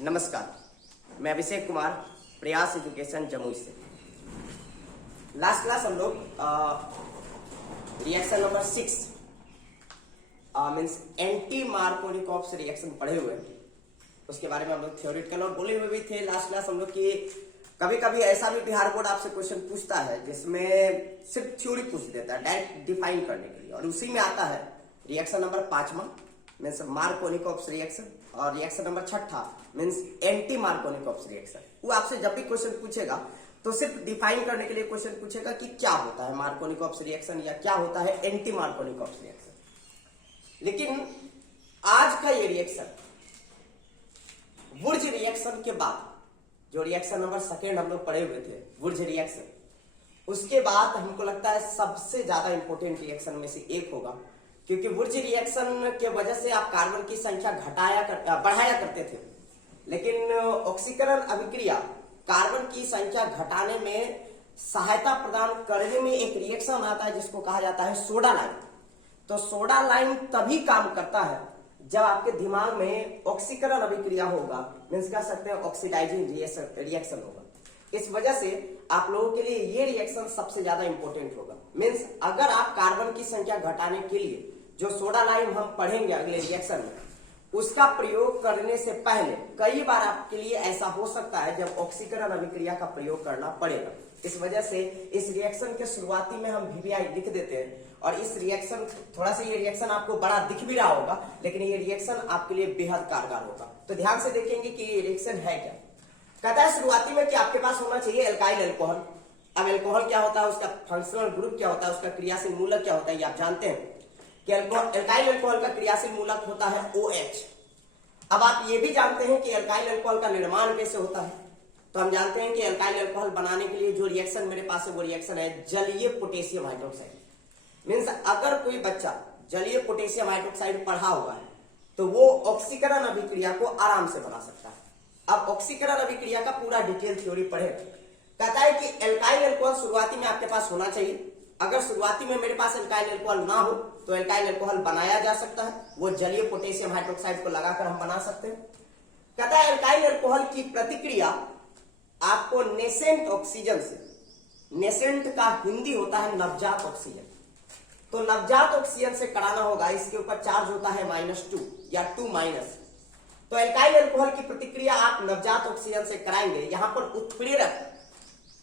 नमस्कार, मैं अभिषेक कुमार, प्रयास एजुकेशन जमुई से। लास्ट क्लास हम लोग reaction number 6 means anti Markovnikov's reaction पढ़े हुए हैं। उसके बारे में हम लोग थ्योरेटिकल और बोले हुए भी थे लास्ट क्लास हम लोग की। कभी कभी ऐसा भी बिहार बोर्ड आपसे क्वेश्चन पूछता है जिसमें सिर्फ थ्योरी पूछ देता है डायरेक्ट डिफाइन करने के लिए, और उसी में आता है रिएक्शन नंबर 5वां मीन्स मार्कोनिकॉप्स रिएक्शन, और reaction number 6 means anti Markovnikov's reaction. वो आपसे जब भी क्वेश्चन पूछेगा तो सिर्फ डिफाइन करने के लिए क्वेश्चन पूछेगा कि क्या होता है मार्कोनिकॉप्स रिएक्शन या क्या होता है एंटी मार्कोनिकॉप्स रिएक्शन। लेकिन आज का ये रिएक्शन वुर्ज रिएक्शन के बाद, जो रिएक्शन नंबर 2 हम लोग पढ़े हुए थे वुर्ज रिएक्शन, उसके बाद हमको लगता है सबसे ज्यादा इंपॉर्टेंट रिएक्शन में से एक होगा, क्योंकि वुर्ज रिएक्शन के वजह से आप कार्बन की संख्या बढ़ाया करते थे, लेकिन ऑक्सीकरण अभिक्रिया कार्बन की संख्या घटाने में सहायता प्रदान करने में एक रिएक्शन आता है जिसको कहा जाता है सोडा लाइम। तो सोडा लाइम तभी काम करता है जब आपके दिमाग में ऑक्सीकरण अभिक्रिया होगा, मीन्स कह सकते हैं ऑक्सीडाइजिंग रिएक्शन होगा। इस वजह से आप लोगों के लिए ये रिएक्शन सबसे ज्यादा इंपॉर्टेंट होगा। मीन्स अगर आप कार्बन की संख्या घटाने के लिए जो सोडा लाइम हम पढ़ेंगे अगले रिएक्शन में, उसका प्रयोग करने से पहले कई बार आपके लिए ऐसा हो सकता है जब ऑक्सीकरण अभिक्रिया का प्रयोग करना पड़ेगा। इस वजह से इस रिएक्शन के शुरुआती में हम VBI लिख देते हैं, और इस रिएक्शन थोड़ा सा ये रिएक्शन आपको बड़ा दिख भी रहा होगा, लेकिन ये रिएक्शन आपके लिए बेहद कारगर होगा। तो ध्यान से देखेंगे कि ये रिएक्शन है क्या। कहता है शुरुआती में कि आपके पास होना चाहिए एल्काइल अल्कोहल। अब अल्कोहल क्या होता है, उसका फंक्शनल ग्रुप क्या होता है, उसका क्रियाशील मूलक क्या होता है, ये आप जानते हैं कि एल्काइल अल्कोहल का क्रियाशील मूलक होता है OH। अब आप ये भी जानते हैं कि एल्काइल अल्कोहल का निर्माण कैसे होता है। तो हम जानते हैं कि एल्काइल अल्कोहल बनाने के लिए जो रिएक्शन मेरे पास है वो रिएक्शन है जलीय पोटेशियम हाइड्रोक्साइड। मीन्स अगर कोई बच्चा जलीय पोटेशियम हाइड्रोक्साइड पढ़ा हुआ है तो वो ऑक्सीकरण अभिक्रिया को आराम से बना सकता है। अब ऑक्सीकरण अभिक्रिया का पूरा डिटेल थ्योरी पढ़े। कहता है कि एल्काइल अल्कोहल शुरुआती में आपके पास होना चाहिए। अगर शुरुआती में मेरे पास एल्काइल अल्कोहल ना हो तो एल्काइल अल्कोहल बनाया जा सकता है, वो जलीय पोटेशियम हाइड्रोक्साइड को लगाकर हम बना सकते हैं। कहता है एल्काइल अल्कोहल की प्रतिक्रिया आपको नेसेंट ऑक्सीजन से, नेसेंट का हिंदी होता है नवजात ऑक्सीजन, तो नवजात ऑक्सीजन से कराना होगा। इसके ऊपर चार्ज होता है -2 या 2-। तो एल्काइल अल्कोहल की प्रतिक्रिया आप नवजात ऑक्सीजन से कराएंगे। यहां पर उत्प्रेरक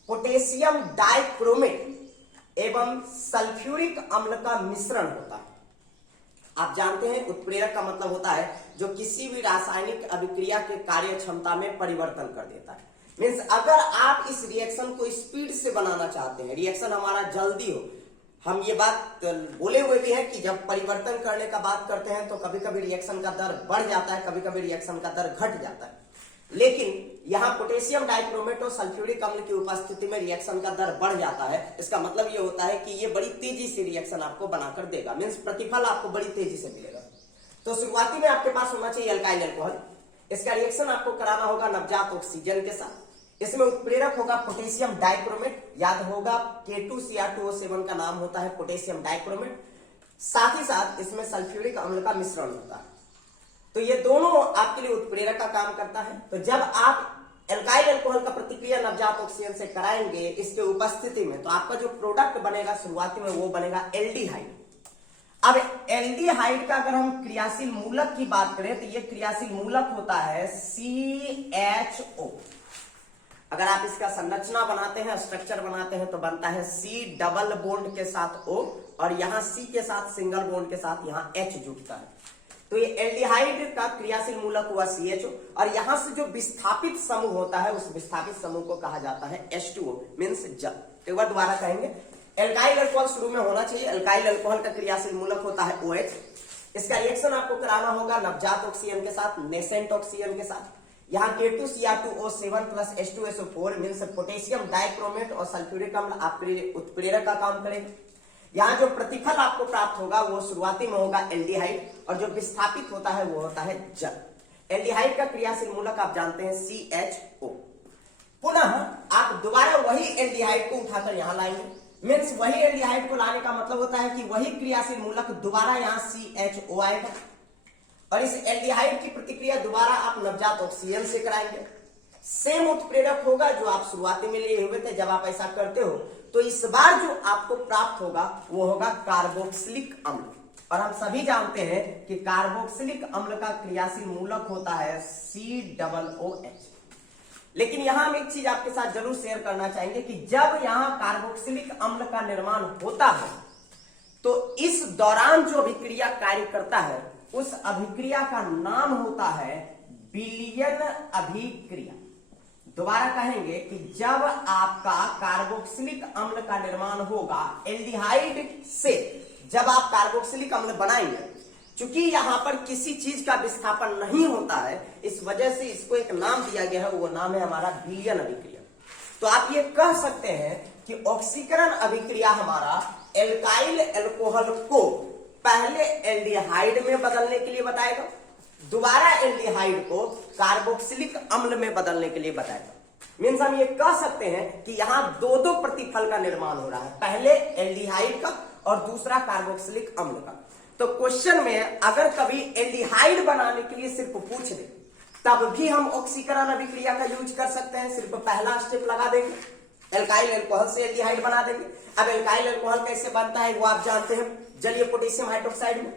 पोटेशियम डाइक्रोमेट एवं सल्फ्यूरिक अम्ल का मिश्रण होता है। आप जानते हैं उत्प्रेरक का मतलब होता है जो किसी भी रासायनिक अभिक्रिया के कार्य क्षमता में परिवर्तन कर देता है। मीन्स अगर आप इस रिएक्शन को स्पीड से बनाना चाहते हैं, रिएक्शन हमारा जल्दी हो, हम ये बात बोले हुए भी हैं कि जब परिवर्तन करने का बात करते हैं तो कभी कभी रिएक्शन का दर बढ़ जाता है, कभी कभी रिएक्शन का दर घट जाता है, लेकिन यहां पोटेशियम डाइक्रोमेट और सल्फ्यूरिक अम्ल की उपस्थिति में रिएक्शन का दर बढ़ जाता है। इसका मतलब ये होता है कि ये बड़ी तेजी से रिएक्शन आपको बनाकर देगा, मीन्स प्रतिफल आपको बड़ी तेजी से मिलेगा। तो शुरुआती में आपके पास होना चाहिए एल्काइल अल्कोहल। इसका रिएक्शन आपको कराना होगा नवजात ऑक्सीजन के साथ। इसमें उत्प्रेरक होगा पोटेशियम डाइक्रोमेट, याद होगा K2Cr2O7 का नाम होता है पोटेशियम डाइक्रोमेट। साथ ही साथ इसमें सल्फ्यूरिक अम्ल का मिश्रण होता है। तो ये दोनों आपके लिए उत्प्रेरक का काम करता है। तो जब आप एल्काइल अल्कोहल का प्रतिक्रिया नवजात ऑक्सीजन से कराएंगे इसके उपस्थिति में, तो आपका जो प्रोडक्ट बनेगा शुरुआती में वो बनेगा एल्डिहाइड। अब एल्डिहाइड का अगर हम क्रियाशील मूलक की बात करें तो ये क्रियाशील मूलक होता है CHO। अगर आप इसका संरचना बनाते हैं, स्ट्रक्चर बनाते हैं, तो बनता है C डबल बॉन्ड के साथ O, और यहां C के साथ सिंगल बॉन्ड के साथ यहां H जुड़ता है। तो ये एल्डिहाइड का क्रियाशील मूलक हुआ CHO, और यहां से जो विस्थापित समूह होता है उस विस्थापित समूह को कहा जाता है H2O मीन्स जल। एक बार दोबारा कहेंगे, एल्काइल अल्कोहल शुरू में होना चाहिए। एल्काइल अल्कोहल का क्रियाशील मूलक होता है OH। इसका रिएक्शन आपको कराना होगा नवजात ऑक्सीजन के साथ, नेसेंट ऑक्सीजन के साथ। यहाँ K2Cr2O7 + H2SO4 means potassium dichromate और सल्फ्यूरिक अम्ल आपके उत्प्रेरक का काम करेंगे। यहाँ जो प्रतिफल आपको प्राप्त होगा वो शुरुआती में होगा एल्डिहाइड, और जो विस्थापित होता है वो होता है जल। एल्डिहाइड का क्रियाशील मूलक आप जानते हैं CHO। पुनः आप दोबारा वही एल्डिहाइड को उठाकर यहां लाएंगे, मीन्स वही एल्डिहाइड को लाने का मतलब होता है कि वही क्रियाशील मूलक दोबारा यहां CHO आएगा। और इस एल्डिहाइड की प्रतिक्रिया दोबारा आप नवजात ऑक्सीजन से कराएंगे। सेम उत्प्रेरक होगा जो आप शुरुआती में लिए हुए थे। जब आप ऐसा करते हो तो इस बार जो आपको प्राप्त होगा वो होगा कार्बोक्सिलिक अम्ल। और हम सभी जानते हैं कि कार्बोक्सिलिक अम्ल का क्रियाशील मूलक होता है COOH। लेकिन यहां हम एक चीज आपके साथ जरूर शेयर करना चाहेंगे कि जब यहां कार्बोक्सिलिक अम्ल का निर्माण होता है तो इस दौरान जो अभिक्रिया कार्य करता है उस अभिक्रिया का नाम होता है विलयन अभिक्रिया। दोबारा कहेंगे कि जब आपका कार्बोक्सिलिक अम्ल का निर्माण होगा एल्डिहाइड से, जब आप कार्बोक्सिलिक अम्ल बनाएंगे, चूंकि यहां पर किसी चीज का विस्थापन नहीं होता है इस वजह से इसको एक नाम दिया गया है, वो नाम है हमारा विलयन अभिक्रिया। तो आप ये कह सकते हैं कि ऑक्सीकरण अभिक्रिया हमारा एल्काइल अल्कोहल को पहले एल्डिहाइड में बदलने के लिए बताएगा, दोबारा एल्डिहाइड को कार्बोक्सिलिक अम्ल में बदलने के लिए बताएगा। मीन्स हम ये कह सकते हैं कि यहां दो दो प्रतिफल का निर्माण हो रहा है, पहले एल्डिहाइड का और दूसरा कार्बोक्सिलिक अम्ल का। तो क्वेश्चन में अगर कभी एल्डिहाइड बनाने के लिए सिर्फ पूछ दे तब भी हम ऑक्सीकरण अभिक्रिया का यूज कर सकते हैं। सिर्फ पहला स्टेप लगा देंगे, एल्काइल अल्कोहल से एल्डिहाइड बना देंगे। अब एल्काइल अल्कोहल कैसे बनता है वो आप जानते हैं, जलीय पोटेशियम हाइड्रोक्साइड में।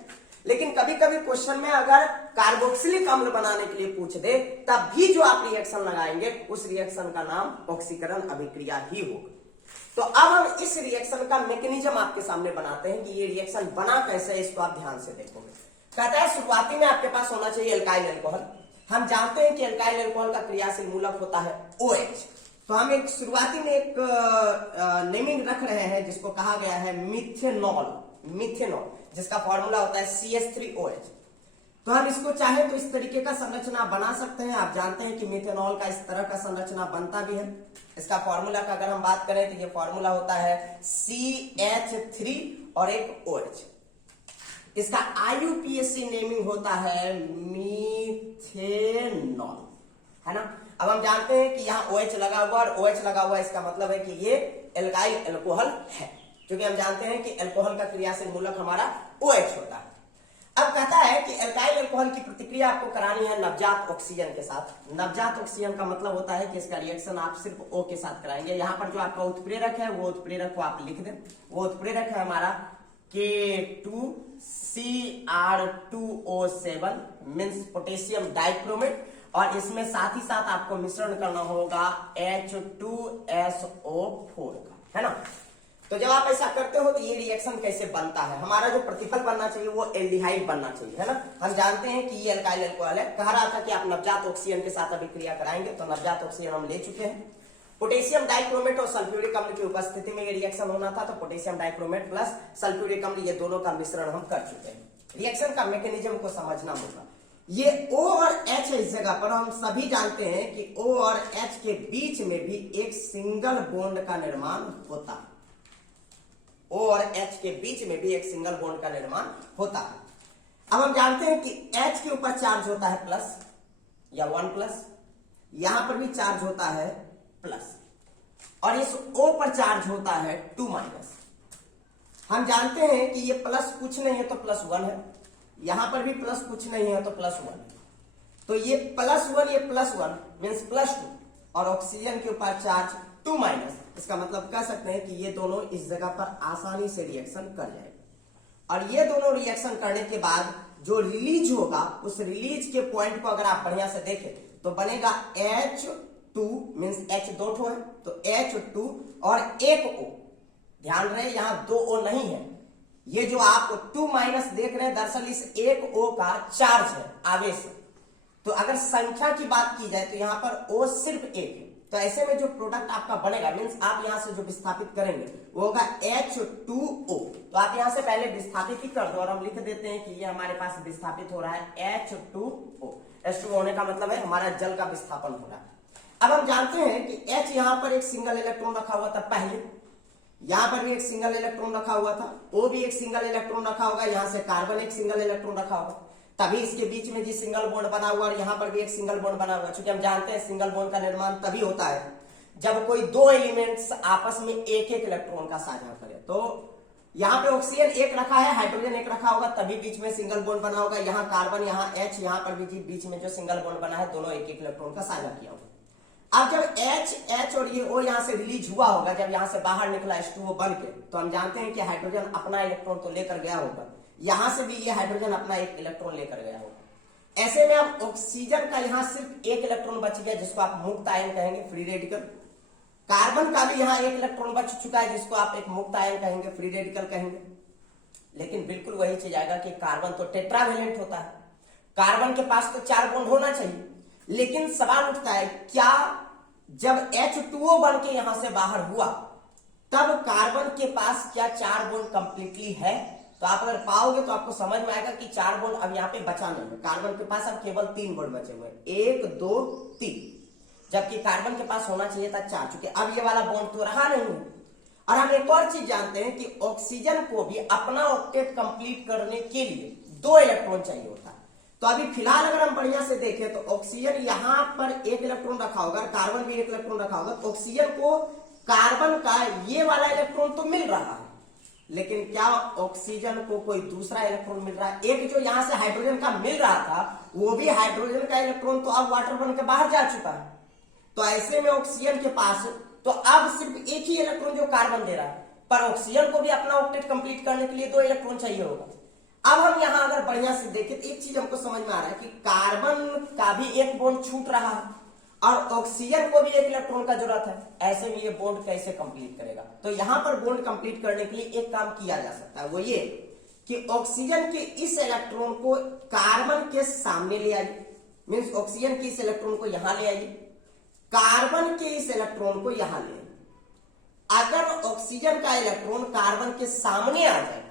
लेकिन कभी कभी क्वेश्चन में अगर कार्बोक्सिलिक अम्ल बनाने के लिए पूछ दे तब भी जो आप रिएक्शन लगाएंगे उस रिएक्शन का नाम ऑक्सीकरण अभिक्रिया ही होगा। तो अब हम इस रिएक्शन का मैकेनिज्म आपके सामने बनाते हैं कि ये रिएक्शन बना कैसे है, इसको आप ध्यान से देखोगे। कहता है शुरुआती में आपके पास होना चाहिए एल्काइल अल्कोहल। हम जानते हैं कि एल्काइल अल्कोहल का क्रियाशील मूलक होता है OH। तो हम एक शुरुआती में एक नेमिंग रख रहे हैं जिसको कहा गया है मिथेनॉल, जिसका फॉर्मूला होता है CH3OH। तो हम इसको चाहे तो इस तरीके का संरचना बना सकते हैं। आप जानते हैं कि मिथेनॉल का इस तरह का संरचना बनता भी है। इसका फॉर्मूला का अगर हम बात करें तो ये फॉर्मूला होता है CH3 और एक OH। इसका IUPAC नेमिंग होता है मीथेनॉल, है ना। अब हम जानते हैं कि यहाँ OH लगा हुआ और OH लगा हुआ, इसका मतलब है कि ये एल्काइल अल्कोहल है, क्योंकि हम जानते हैं कि अल्कोहल का क्रियाशील मूलक हमारा OH होता है। अब कहता है कि एल्काइल अल्कोहल की प्रतिक्रिया आपको करानी है नवजात ऑक्सीजन के साथ। नवजात ऑक्सीजन का मतलब होता है कि इसका रिएक्शन आप सिर्फ O के साथ कराएंगे। यहाँ पर जो आपका उत्प्रेरक है वो उत्प्रेरक को आप लिख दें। वो उत्प्रेरक है हमारा K2Cr2O7 मीन्स पोटेशियम डाइक्रोमेट, और इसमें साथ ही साथ आपको मिश्रण करना होगा H2SO4 का, है ना। तो जब आप ऐसा करते हो तो ये रिएक्शन कैसे बनता है, हमारा जो प्रतिफल बनना चाहिए वो एल्डिहाइड बनना चाहिए, है ना। हम जानते हैं कि ये एल्काइल अल्कोहल है। कह रहा था कि आप नवजात ऑक्सीजन के साथ अभिक्रिया कराएंगे, तो नवजात ऑक्सीजन हम ले चुके हैं। पोटेशियम डाइक्रोमेट और सल्फ्यूरिक अम्ल की उपस्थिति में ये रिएक्शन होना था, तो पोटेशियम डाइक्रोमेट प्लस सल्फ्यूरिक अम्ल ये दोनों का मिश्रण हम कर चुके हैं। रिएक्शन का मैकेनिज्म को समझना होगा। ये O और H है इस जगह पर। हम सभी जानते हैं कि O और H के बीच में भी एक सिंगल बॉन्ड का निर्माण होता है। O और H के बीच में भी एक सिंगल बॉन्ड का निर्माण होता है। अब हम जानते हैं कि H के ऊपर चार्ज होता है प्लस या 1+, यहां पर भी चार्ज होता है प्लस, और इस O पर चार्ज होता है 2-। हम जानते हैं कि ये प्लस कुछ नहीं है तो +1 है, यहां पर भी प्लस कुछ नहीं है तो +1 है। तो ये +1 ये +1 मीन्स +2, और ऑक्सीजन के ऊपर चार्ज 2-। इसका मतलब कह सकते हैं कि ये दोनों इस जगह पर आसानी से रिएक्शन कर जाएगा। और ये दोनों रिएक्शन करने के बाद जो रिलीज होगा उस रिलीज के पॉइंट को अगर आप बढ़िया से देखें तो बनेगा H2 मीन्स H दो ठो है तो H2 और एक O। ध्यान रहे यहां 2 O नहीं है, ये जो आप 2- देख रहे हैं दरअसल इस एक O का चार्ज है, आवेश है। तो अगर संख्या की बात की जाए तो यहां पर O सिर्फ 1 है। तो ऐसे में जो प्रोडक्ट आपका बनेगा मीन्स आप यहां से जो विस्थापित करेंगे वो होगा H2O। तो आप यहां से पहले विस्थापित ही कर दो और हम लिख देते हैं कि ये हमारे पास विस्थापित हो रहा है H2O। H2O होने का मतलब है हमारा जल का विस्थापन हो रहा है। अब हम जानते हैं कि H यहां पर एक सिंगल इलेक्ट्रॉन रखा हुआ था, पहले यहां पर भी एक सिंगल इलेक्ट्रॉन रखा हुआ था, O भी एक सिंगल इलेक्ट्रॉन रखा होगा, यहां से कार्बन एक सिंगल इलेक्ट्रॉन रखा होगा, तभी इसके बीच में जी सिंगल बॉन्ड बना हुआ और यहां पर भी एक सिंगल बॉन्ड बना हुआ। क्योंकि हम जानते हैं सिंगल बॉन्ड का निर्माण तभी होता है जब कोई दो एलिमेंट्स आपस में एक इलेक्ट्रॉन का साझा करे। तो यहाँ पे ऑक्सीजन एक रखा है, हाइड्रोजन एक रखा होगा, तभी बीच में सिंगल बॉन्ड बना होगा। यहाँ कार्बन, यहाँ H, यहाँ पर भी बीच में जो सिंगल बॉन्ड बना है दोनों एक एक इलेक्ट्रॉन का साझा किया होगा। अब जब H और ये O यहाँ से रिलीज हुआ होगा, जब यहाँ से बाहर निकला H2O बन के, तो हम जानते हैं कि हाइड्रोजन अपना इलेक्ट्रॉन तो लेकर गया होगा, यहाँ से भी ये हाइड्रोजन अपना एक इलेक्ट्रॉन लेकर गया होगा। ऐसे में अब ऑक्सीजन का यहाँ सिर्फ एक इलेक्ट्रॉन बच गया, जिसको आप मुक्त आयन कहेंगे, फ्री रेडिकल। कार्बन का भी यहाँ एक इलेक्ट्रॉन बच चुका है, जिसको आप एक मुक्त आयन कहेंगे, फ्री रेडिकल कहेंगे। लेकिन बिल्कुल वही चीज आएगा कि कार्बन तो टेट्रावेलेंट होता है, कार्बन के पास तो 4 बॉन्ड होना चाहिए। लेकिन सवाल उठता है, क्या जब H2O बन के यहां से बाहर हुआ, तब कार्बन के पास क्या 4 बॉन्ड कंप्लीटली है? तो आप अगर पाओगे तो आपको समझ में आएगा कि 4 बॉन्ड अब यहाँ पे बचा नहीं है। कार्बन के पास अब केवल 3 बॉन्ड बचे हुए हैं, 1 2 3, जबकि कार्बन के पास होना चाहिए था 4, चूंकि अब ये वाला बॉन्ड तो रहा नहीं है। और हम एक और चीज जानते हैं कि ऑक्सीजन को भी अपना ऑक्टेट कंप्लीट करने के लिए 2 इलेक्ट्रॉन चाहिए होता है। तो अभी फिलहाल अगर हम बढ़िया से देखें तो ऑक्सीजन यहां पर 1 इलेक्ट्रॉन रखा होगा, कार्बन भी 1 इलेक्ट्रॉन रखा होगा, तो ऑक्सीजन को कार्बन का ये वाला इलेक्ट्रॉन तो मिल रहा है, लेकिन क्या ऑक्सीजन को कोई दूसरा इलेक्ट्रॉन मिल रहा है? एक जो यहां से हाइड्रोजन का मिल रहा था, वो भी हाइड्रोजन का इलेक्ट्रॉन तो अब वाटर बन के बाहर जा चुका है। तो ऐसे में ऑक्सीजन के पास तो अब सिर्फ एक ही इलेक्ट्रॉन जो कार्बन दे रहा है, पर ऑक्सीजन को भी अपना ऑक्टेट कंप्लीट करने के लिए 2 इलेक्ट्रॉन चाहिए होगा। अब हम यहां अगर बढ़िया से देखें तो एक चीज हमको समझ में आ रहा है कि कार्बन का भी एक बॉन्ड छूट रहा है और ऑक्सीजन को भी 1 इलेक्ट्रॉन का जरूरत है। ऐसे में ये बॉन्ड कैसे कंप्लीट करेगा? तो यहां पर बॉन्ड कंप्लीट करने के लिए एक काम किया जा सकता है, वो ये कि ऑक्सीजन के इस इलेक्ट्रॉन को कार्बन के सामने ले आइए, मीन्स ऑक्सीजन के इस इलेक्ट्रॉन को यहां ले आइए, कार्बन के इस इलेक्ट्रॉन को यहां ले। अगर ऑक्सीजन का इलेक्ट्रॉन कार्बन के सामने आ जाए,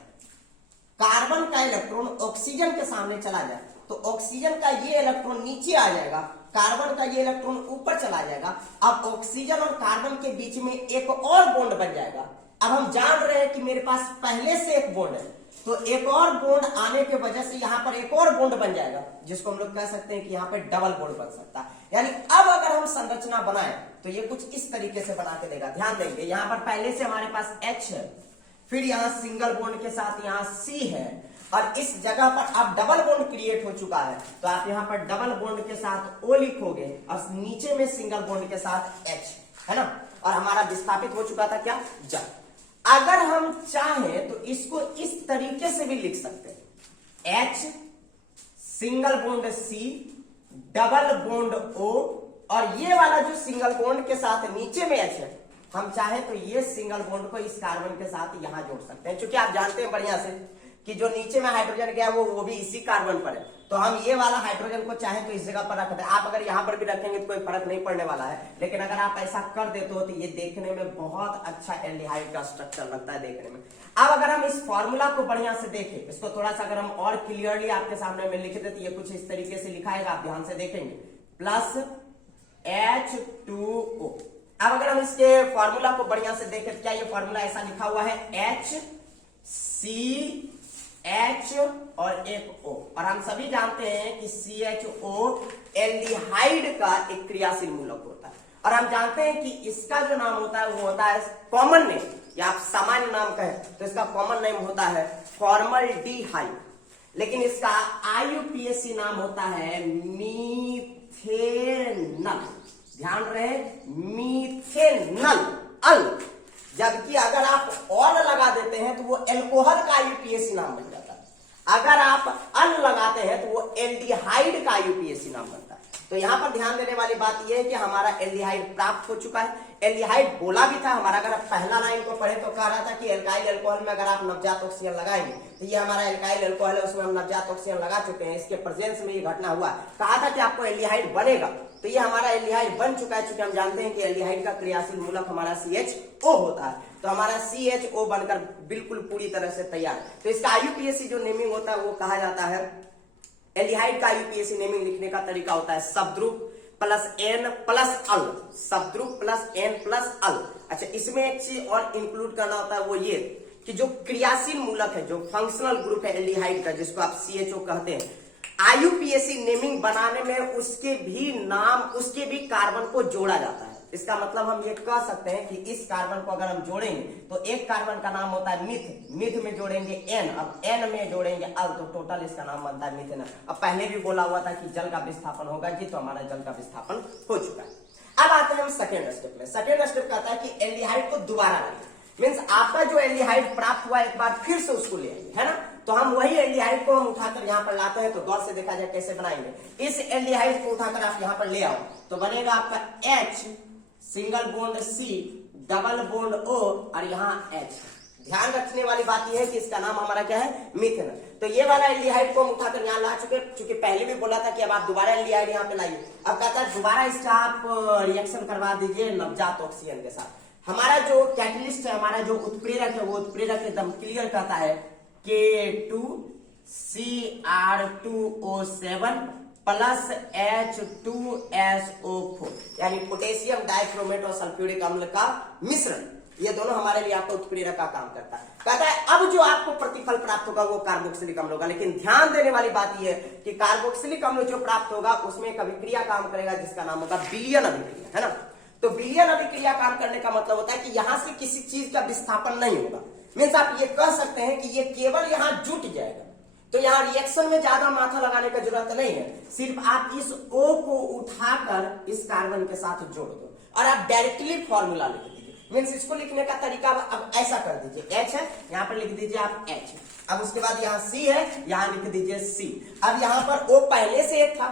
कार्बन का इलेक्ट्रॉन ऑक्सीजन के सामने चला जाए, तो ऑक्सीजन का ये इलेक्ट्रॉन नीचे आ जाएगा, कार्बन का ये इलेक्ट्रॉन ऊपर चला जाएगा। अब ऑक्सीजन और कार्बन के बीच में एक और बॉन्ड बन जाएगा। अब हम जान रहे हैं कि मेरे पास पहले से एक बॉन्ड है, तो एक और बॉन्ड आने की वजह से यहां पर एक और बॉन्ड बन जाएगा, जिसको हम लोग कह सकते हैं कि यहां पर डबल बॉन्ड बन सकता है। यानी अब अगर हम संरचना बनाए तो ये कुछ इस तरीके से बना के देगा। ध्यान देंगे, यहां पर पहले से हमारे पास H है, फिर यहां सिंगल बॉन्ड के साथ यहां C है, और इस जगह पर अब डबल बॉन्ड क्रिएट हो चुका है, तो आप यहां पर डबल बॉन्ड के साथ O लिखोगे और नीचे में सिंगल बॉन्ड के साथ H, है ना। और हमारा विस्थापित हो चुका था क्या, जल। अगर हम चाहें तो इसको इस तरीके से भी लिख सकते हैं, H single bond C double bond O, और ये वाला जो सिंगल बॉन्ड के साथ नीचे में H है, हम चाहे तो ये सिंगल बॉन्ड को इस कार्बन के साथ यहां जोड़ सकते हैं। क्योंकि आप जानते हैं बढ़िया से कि जो नीचे में हाइड्रोजन गया वो भी इसी कार्बन पर है, तो हम ये वाला हाइड्रोजन को चाहे तो इस जगह पर रख दें। आप अगर यहां पर भी रखेंगे तो कोई फर्क नहीं पड़ने वाला है, लेकिन अगर आप ऐसा कर देते हो तो ये देखने में बहुत अच्छा एल्डिहाइड का स्ट्रक्चर लगता है देखने में। अब अगर हम इस फॉर्मूला को बढ़िया से देखें, इसको थोड़ा सा अगर हम और क्लियरली आपके सामने में लिख दे तो ये कुछ इस तरीके से लिखाएगा, आप ध्यान से देखेंगे, प्लस H2O। अब अगर हम इसके फॉर्मूला को बढ़िया से देखें, क्या ये फॉर्मूला ऐसा लिखा हुआ है, HCH और एक O, और हम सभी जानते हैं कि CHO एल्डिहाइड का एक क्रियाशील मूलक होता है, और हम जानते हैं कि इसका जो नाम होता है वो होता है कॉमन नेम, या आप सामान्य नाम कहें तो इसका कॉमन नेम होता है फॉर्मल्डिहाइड, लेकिन इसका IUPAC नाम होता है मीथेनल। ध्यान रहे, मीथेनल अल, जबकि अगर आप ऑल लगा देते हैं तो वो एल्कोहल का IUPAC नाम बन जाता है। अगर आप अल लगाते हैं तो वो एल्डिहाइड का IUPAC नाम बनता है। तो यहां पर ध्यान देने वाली बात यह है कि हमारा एल्डिहाइड प्राप्त हो चुका है। एल्डिहाइड बोला भी था हमारा, अगर आप पहला लाइन को पढ़े तो कह रहा था कि एल्काइल अल्कोहल में अगर आप नवजात ऑक्सीजन लगाएंगे, तो ये हमारा एल्काइल अल्कोहल है, उसमें हम नवजात ऑक्सीजन लगा चुके हैं, इसके प्रेजेंस में ये घटना हुआ। कहा था कि आपको एल्डिहाइड बनेगा, तो ये हमारा एल्डिहाइड बन चुका है। चूंकि हम जानते हैं कि एल्डिहाइड का क्रियाशील मूलक हमारा CHO होता है, तो हमारा CHO बनकर बिल्कुल पूरी तरह से तैयार। तो इसका IUPAC जो नेमिंग होता है वो कहा जाता है, एल्डिहाइड का IUPAC नेमिंग लिखने का तरीका होता है शब्दरूप प्लस N प्लस अल, शब्दरूप प्लस N प्लस अल। अच्छा, इसमें एक चीज और इंक्लूड करना होता है, वो ये कि जो क्रियाशील मूलक है, जो फंक्शनल ग्रुप है एल्डिहाइड का, जिसको आप CHO कहते हैं, IUPAC नेमिंग बनाने में उसके भी नाम, उसके भी कार्बन को जोड़ा जाता है। इसका मतलब हम ये कह सकते हैं कि इस कार्बन को अगर हम जोड़ेंगे तो एक कार्बन का नाम होता है मिथ, मिथ में जोड़ेंगे एन, अब एन में जोड़ेंगे अल, तो टोटल इसका नाम बनता है मिथेन। अब पहले भी बोला हुआ था कि जल का विस्थापन होगा जी, तो हमारा जल का विस्थापन हो चुका है। अब आते हैं हम सेकेंड स्टेप में। सेकेंड स्टेप कहता है कि एल्डिहाइड को दोबारा लाइए, मीन्स आपका जो एल्डिहाइड प्राप्त हुआ एक बार फिर से उसको ले आएंगे, है ना। तो हम वही एल्डिहाइड को हम उठाकर यहाँ पर लाते हैं, तो गौर से देखा जाए कैसे बनाएंगे। इस एल्डिहाइड को उठाकर आप यहाँ पर ले आओ तो बनेगा आपका H single bond C double bond O और यहाँ H। ध्यान रखने वाली बात यह है कि इसका नाम हमारा क्या है, मिथेन। तो ये वाला एल्डिहाइड को हम उठाकर यहाँ ला चुके, चूंकि पहले भी बोला था कि अब आप दोबारा एल्डिहाइड यहाँ पे लाइए। अब कहता है दोबारा इसका आप रिएक्शन करवा दीजिए नवजात ऑक्सीजन के साथ। हमारा जो कैटलिस्ट है, हमारा जो उत्प्रेरक है, वो उत्प्रेरक एकदम क्लियर कहता है K2Cr2O7 प्लस H2SO4, यानी पोटेशियम डाइक्रोमेट और सल्फ्यूरिक अम्ल का मिश्रण। ये दोनों हमारे लिए आपको उत्प्रेरक का काम करता है। कहता है अब जो आपको प्रतिफल प्राप्त होगा वो कार्बोक्सिलिक अम्ल होगा, लेकिन ध्यान देने वाली बात यह है कि कार्बोक्सिलिक अम्ल जो प्राप्त होगा उसमें एक अभिक्रिया काम करेगा जिसका नाम होगा विलयन अभिक्रिया, है ना। तो विलयन अभिक्रिया काम करने का मतलब होता है कि यहां से किसी चीज का विस्थापन नहीं होगा, मीन्स आप ये कह सकते हैं कि ये केवल यहां जुट जाएगा। तो यहाँ रिएक्शन में ज्यादा माथा लगाने की जरूरत नहीं है, सिर्फ आप इस O को उठाकर इस कार्बन के साथ जोड़ दो और आप डायरेक्टली फॉर्मूला लिख दीजिए। मीन्स इसको लिखने का तरीका अब ऐसा कर दीजिए, H है यहाँ पर लिख दीजिए आप H, अब उसके बाद यहाँ C है यहाँ लिख दीजिए C। अब यहाँ पर O पहले से एक था,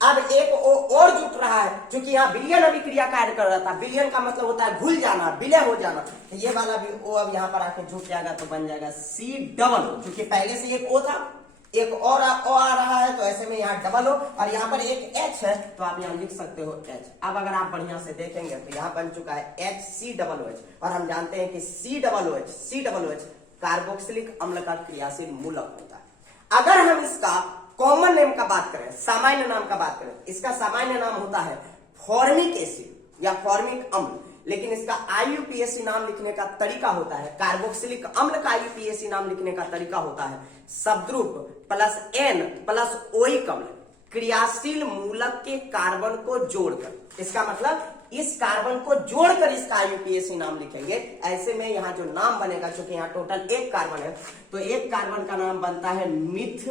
अब एक O और जुट रहा है, क्योंकि यहाँ विलयन अभिक्रिया कार्य कर रहा था। विलयन का मतलब होता है घुल जाना, विलय हो जाना। तो ये वाला भी O अब यहाँ पर आके जुट जाएगा तो बन जाएगा C डबल O, क्योंकि पहले से एक O था, एक और O आ रहा है, तो ऐसे में यहाँ डबल O और यहाँ पर एक H है, तो आप यहाँ लिख सकते हो H। अब अगर आप बढ़िया से देखेंगे तो यहाँ बन चुका है HCOOH, और हम जानते हैं कि COOH कार्बोक्सिलिक अम्ल का क्रियाशील मूलक होता है। अगर हम इसका कॉमन नेम का बात करें, सामान्य नाम का बात करें, इसका सामान्य नाम होता है फॉर्मिक एसिड या फॉर्मिक अम्ल, लेकिन इसका IUPAC नाम लिखने का तरीका होता है, कार्बोक्सिलिक अम्ल का IUPAC नाम लिखने का तरीका होता है शब्दरूप प्लस N प्लस ओइक अम्ल क्रियाशील मूलक के कार्बन को जोड़कर। इसका मतलब इस कार्बन को जोड़कर इसका IUPAC नाम लिखेंगे। ऐसे में यहाँ जो नाम बनेगा, क्योंकि यहाँ टोटल एक कार्बन है, तो एक कार्बन का नाम बनता है मिथ,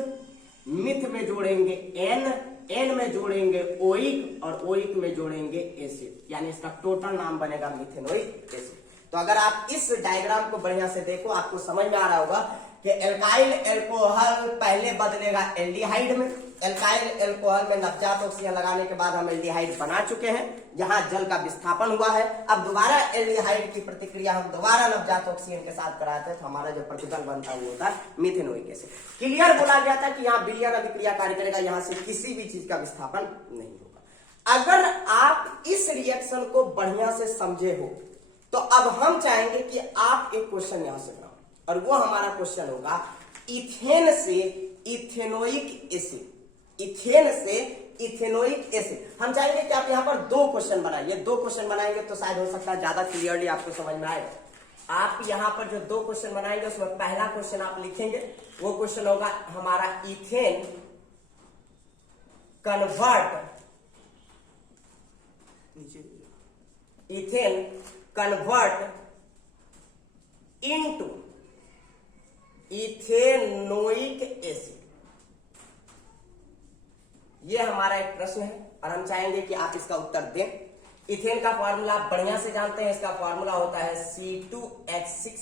मिथ में जोड़ेंगे N, N में जोड़ेंगे ओइक और ओइक में जोड़ेंगे एसिड, यानी इसका टोटल नाम बनेगा मिथेनोइक एसिड। तो अगर आप इस डायग्राम को बढ़िया से देखो आपको समझ में आ रहा होगा कि एल्काइल एल्कोहल पहले बदलेगा एल्डिहाइड में। एल्काइल एल्कोहल में नवजात ऑक्सीजन लगाने के बाद हम एल्डिहाइड बना चुके हैं, जहां जल का विस्थापन हुआ है। अब दोबारा एल्डिहाइड की प्रतिक्रिया हम दोबारा नवजात ऑक्सीजन के साथ कराते हैं, तो हमारा जो प्रतिफल बनता है वो होता है मिथेनोइक एसिड। क्लियर बोला गया था कि यहाँ विलयन अभिक्रिया कार्य करेगा, यहाँ से किसी भी चीज का विस्थापन नहीं होगा। अगर आप इस रिएक्शन को बढ़िया से समझे हो तो अब हम चाहेंगे कि आप एक क्वेश्चन यहां से बनाओ, और वो हमारा क्वेश्चन होगा इथेन से इथेनोइक एसिड, इथेन से इथेनोइक एसिड। हम चाहेंगे कि आप यहाँ पर दो क्वेश्चन बनाइए, दो क्वेश्चन बनाएंगे तो शायद हो सकता है ज्यादा क्लियरली आपको समझ में आएगा। आप यहाँ पर जो दो क्वेश्चन बनाएंगे उसमें पहला क्वेश्चन आप लिखेंगे, वो क्वेश्चन होगा हमारा ethane convert into ethanoic acid. ये हमारा एक प्रश्न है और हम चाहेंगे कि आप इसका उत्तर दें। इथेन का फॉर्मूला आप बढ़िया से जानते हैं, इसका फॉर्मूला होता है C2H6,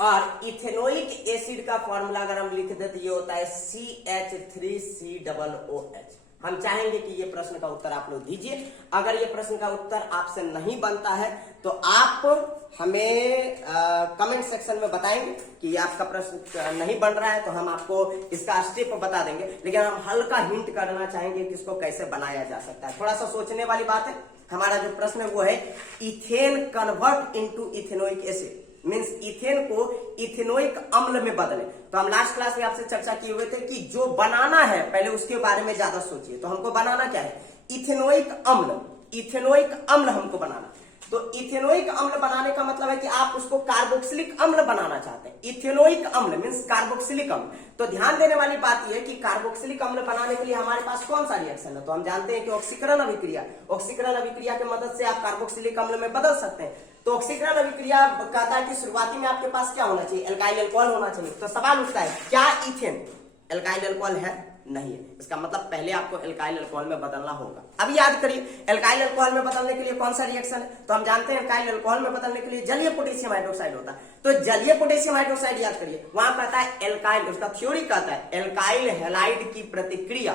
और इथेनोइक एसिड का फॉर्मूला अगर हम लिख दे तो ये होता है CH3COOH। हम चाहेंगे कि ये प्रश्न का उत्तर आप लोग दीजिए। अगर ये प्रश्न का उत्तर आपसे नहीं बनता है तो आप हमें कमेंट सेक्शन में बताएंगे कि आपका प्रश्न नहीं बन रहा है, तो हम आपको इसका स्टेप बता देंगे। लेकिन हम हल्का हिंट करना चाहेंगे कि इसको कैसे बनाया जा सकता है। थोड़ा सा सोचने वाली बात है। हमारा जो प्रश्न है वो है ethane convert into ethanoic acid, means ethane को इथेनोइक अम्ल में बदले। तो हम लास्ट क्लास में आपसे चर्चा किए हुए थे कि जो बनाना है पहले उसके बारे में ज्यादा सोचिए। तो हमको बनाना क्या है, इथेनोइक अम्ल, इथेनोइक अम्ल हमको बनाना। तो इथेनोइक अम्ल बनाने का मतलब है कि आप उसको कार्बोक्सिलिक अम्ल बनाना चाहते हैं। इथेनोइक अम्ल मींस कार्बोक्सिलिक अम्ल। तो ध्यान देने वाली बात यह है कि कार्बोक्सिलिक अम्ल बनाने के लिए हमारे पास कौन सा रिएक्शन है, तो हम जानते हैं कि ऑक्सीकरण अभिक्रिया। ऑक्सीकरण अभिक्रिया की मदद से आप कार्बोक्सिलिक अम्ल में बदल सकते हैं। तो ऑक्सीकरण अभिक्रिया कहता है कि शुरुआती में आपके पास क्या होना चाहिए, एल्काइल अल्कोहल होना चाहिए। तो सवाल उठता है क्या इथेन एल्काइल अल्कोहल है, नहीं है। इसका मतलब पहले आपको एल्काइल अल्कोहल में बदलना होगा। अब याद करिए एल्काइल अल्कोहल में बदलने के लिए कौन सा रिएक्शन है, तो हम जानते हैं एल्काइल अल्कोहल में बदलने के लिए जलीय पोटेशियम हाइड्रोक्साइड होता है। तो जलीय पोटेशियम हाइड्रोक्साइड याद करिए, वहां कहता है एल्काइल, उसका थ्योरी कहता है एल्काइल हैलाइड की प्रतिक्रिया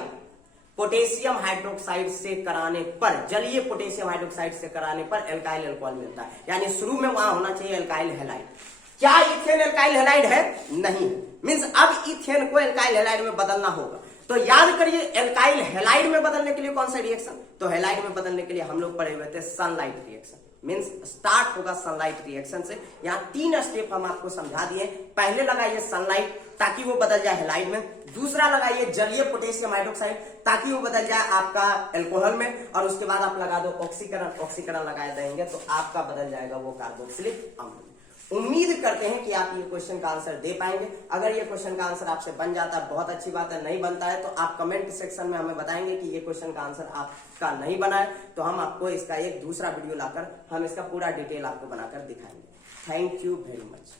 पोटेशियम हाइड्रोक्साइड से कराने पर, जलीय पोटेशियम हाइड्रोक्साइड से कराने पर एल्काइल अल्कोहल मिलता है। यानी शुरू में वहां होना चाहिए एल्काइल हैलाइड। क्या इथेन एल्काइल हैलाइड है, नहीं। मींस अब इथेन को एल्काइल हैलाइड में बदलना होगा। तो याद करिए एल्काइल हैलाइड में बदलने के लिए कौन सा रिएक्शन, तो हैलाइड में बदलने के लिए हम लोग पढ़े हुए थे सनलाइट रिएक्शन। मींस स्टार्ट होगा सनलाइट रिएक्शन से। यहाँ 3 स्टेप हम आपको समझा दिए। पहले लगाइए सनलाइट ताकि वो बदल जाए हैलाइड में, दूसरा लगाइए जलीय पोटेशियम हाइड्रोक्साइड ताकि वो बदल जाए आपका अल्कोहल में, और उसके बाद आप लगा दो ऑक्सीकरण। ऑक्सीकरण लगा देंगे तो आपका बदल जाएगा वो कार्बोक्सिलिक अम्ल। उम्मीद करते हैं कि आप ये क्वेश्चन का आंसर दे पाएंगे। अगर ये क्वेश्चन का आंसर आपसे बन जाता है बहुत अच्छी बात है, नहीं बनता है तो आप कमेंट सेक्शन में हमें बताएंगे कि ये क्वेश्चन का आंसर आपका नहीं बना है, तो हम आपको इसका एक दूसरा वीडियो लाकर हम इसका पूरा डिटेल आपको बनाकर दिखाएंगे। Thank you very much.